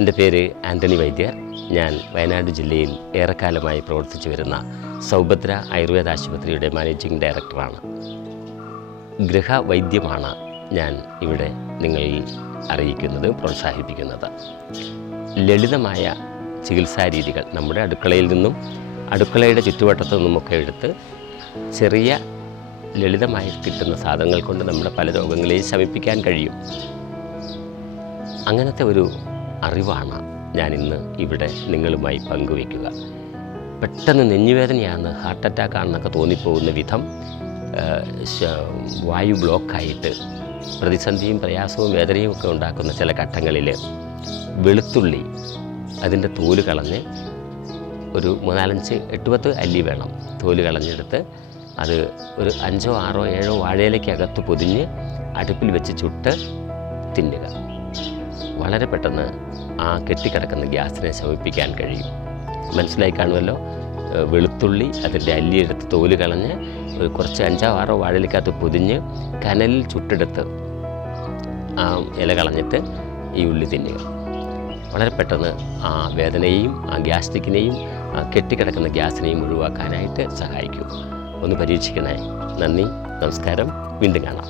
എൻ്റെ പേര് ആൻ്റണി വൈദ്യർ. ഞാൻ വയനാട് ജില്ലയിൽ ഏറെക്കാലമായി പ്രവർത്തിച്ചു വരുന്ന സൗഭദ്ര ആയുർവേദ ആശുപത്രിയുടെ മാനേജിംഗ് ഡയറക്ടറാണ്. ഗൃഹവൈദ്യമാണ് ഞാൻ ഇവിടെ നിങ്ങളിൽ അറിയിക്കുന്നത്, പ്രോത്സാഹിപ്പിക്കുന്നത്. ലളിതമായ ചികിത്സാരീതികൾ നമ്മുടെ അടുക്കളയിൽ നിന്നും അടുക്കളയുടെ ചുറ്റുവട്ടത്തു നിന്നുമൊക്കെ എടുത്ത് ചെറിയ ലളിതമായി കിട്ടുന്ന സാധനങ്ങൾ കൊണ്ട് നമ്മുടെ പല രോഗങ്ങളെയും ശമിപ്പിക്കാൻ കഴിയും. അങ്ങനത്തെ ഒരു അറിവാണ് ഞാനിന്ന് ഇവിടെ നിങ്ങളുമായി പങ്കുവയ്ക്കുക. പെട്ടെന്ന് നെഞ്ഞുവേദനയാണ്, ഹാർട്ട് അറ്റാക്കാണെന്നൊക്കെ തോന്നിപ്പോകുന്ന വിധം വായു ബ്ലോക്കായിട്ട് പ്രതിസന്ധിയും പ്രയാസവും വേദനയും ഒക്കെ ഉണ്ടാക്കുന്ന ചില ഘട്ടങ്ങളിൽ വെളുത്തുള്ളി അതിൻ്റെ തോല് കളഞ്ഞ് ഒരു 4-5-8-10 അല്ലി വേണം. തോല് കളഞ്ഞെടുത്ത് അത് ഒരു 5, 6, 7 വാഴയിലേക്കകത്ത് പൊതിഞ്ഞ് അടുപ്പിൽ വെച്ച് ചുട്ട് തിന്നുക. വളരെ പെട്ടെന്ന് ആ കെട്ടിക്കിടക്കുന്ന ഗ്യാസിനെ ശമിപ്പിക്കാൻ കഴിയും. മനസ്സിലായി കാണുമല്ലോ. വെളുത്തുള്ളി അതിൻ്റെ അല്ലിയെടുത്ത് തോല് കളഞ്ഞ് കുറച്ച് 5, 6 വാഴയിലേക്കകത്ത് പൊതിഞ്ഞ് കനലിൽ ചുട്ടെടുത്ത് ആ ഇല കളഞ്ഞിട്ട് ഈ ഉള്ളി തിന്നുക. വളരെ പെട്ടെന്ന് ആ വേദനയെയും ആ ഗ്യാസ്ട്രിക്കിനെയും കെട്ടിക്കിടക്കുന്ന ഗ്യാസിനെയും ഒഴിവാക്കാനായിട്ട് സഹായിക്കും. ഒന്ന് പരീക്ഷിക്കണേ. നന്ദി, നമസ്കാരം. വീണ്ടും കാണാം.